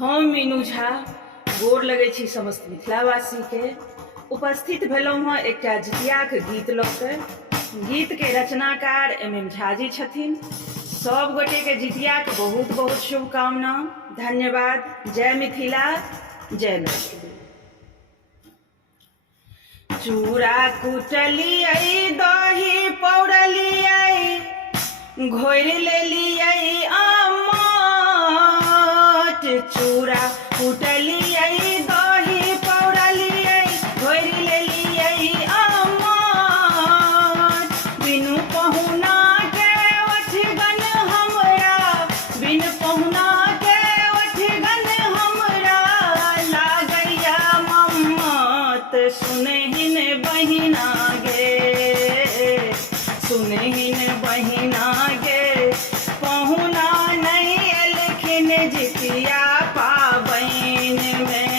हम मीनू झा गोर लगै छी समस्त मिथिलावासी के। उपस्थित भेलहुँ हँ एकटा जितियाक गीत लऽ कऽ। गीत के रचनाकार MM झा जी छथिन। सब गोटे के जितियाक बहुत बहुत शुभकामना। धन्यवाद। जय मिथिला, जय मैथिली। चूड़ा कुटलियै, दही पौरलियै, घोरि लेलियै आमाट। चूड़ा कुटलियै, दही पौरलियै, घोरि लेलियै आमाट। बिनु पहुना के ओठगन हमरा, बिनु पहुना के ओठगन हमरा लागैया मम्मत। सुनहिन बहिना गे, सुनहिन बहिना गे, पहुना नहीं एलखिन जितिया पाबनि में।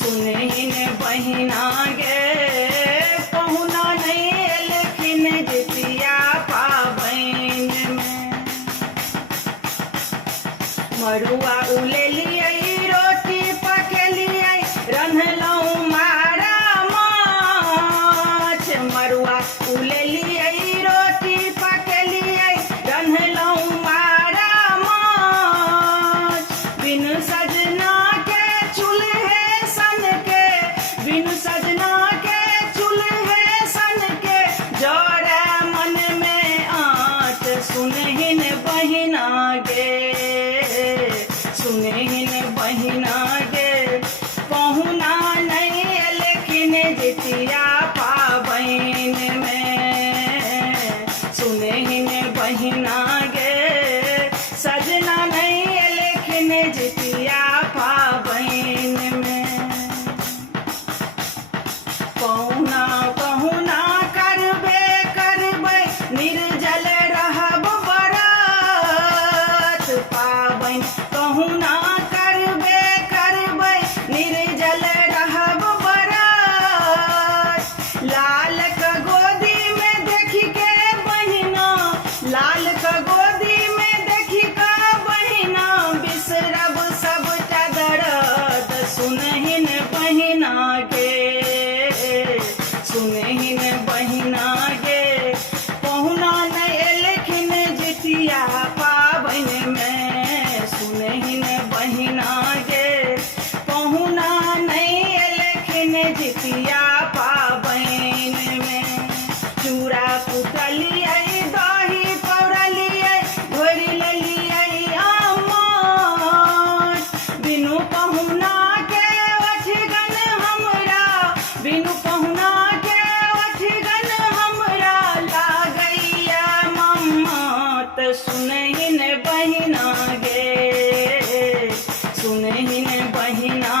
सुनहिन बहिना गे, पहुना नहीं एलखिन जितिया पाबनि में। मड़ुआ उलेलियै, रोटी पकेलियै, रन्हलहुँ मारा माछ। मड़ुआ उलेलियै, रोटी पकेलियै, रन्हलहुँ मारा माछ। बिनु सजना के चूल्हे सन के, बिनु सजना के चूल्हे सन के, जरे मन में आँच। सुनहिन बहिना गे, सुनहिन बहिना गे, पहुना नहीं एलखिन जितिया पाबनि में। सुनहिन बहिना गे, सजना नहीं एलखिन जितिया पाबनि में। पहुना पहुना करबे करबै, निर्जल रहब बरत। पाबनि पहुना करबे करबै, निर्जल रहब बरत। लाल क गोदी में देखी के बहिना, लाल क गोदी में देखी के बहिना, बिसरब सबटा दर्द। सुनहिन बहिना गे, सुनहिन बहिना गे, पहुना नहीं एलखिन जितिया पाबनि में। सुनहिन बहिना गे, पहुना नहीं एलखिन जितिया पाबनि में। चूड़ा कुटलियै, दही पौरलियै, घोरि लेलियै आमाट। बिनु पहुना के ओठगन हमरा, बिनु पहुना के ओठगन हमरा लागैया मम्मत। सुनहिन बहिना गे, सुनहिन बहिना